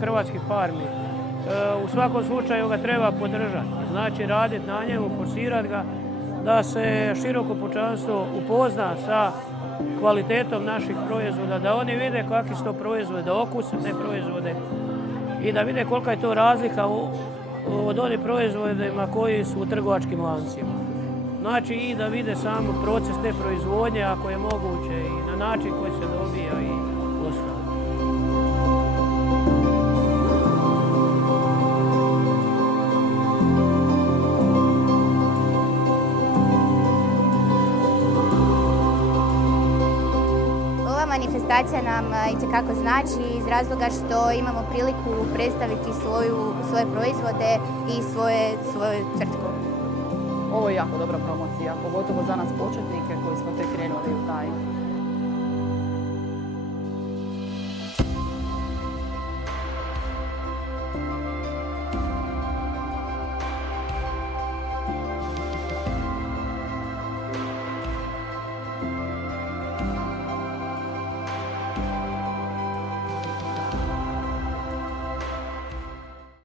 hrvatskih farmi. U svakom slučaju ga treba podržati, znači raditi na njemu, forsirati ga, da se široko pučanstvo upozna sa kvalitetom naših proizvoda, da oni vide kakvi su to proizvode, da okuse te proizvode i da vide kolika je to razlika od onih proizvodima koji su u trgovačkim lancima. Znači i da vide samo proces te proizvodnje ako je moguće i na način koji se dobija i ostalo. Manifestacija nam itekako znači iz razloga što imamo priliku predstaviti svoje proizvode i svoju tvrtku. Ovo je jako dobra promocija, pogotovo za nas početnike koji smo tek krenuli u taj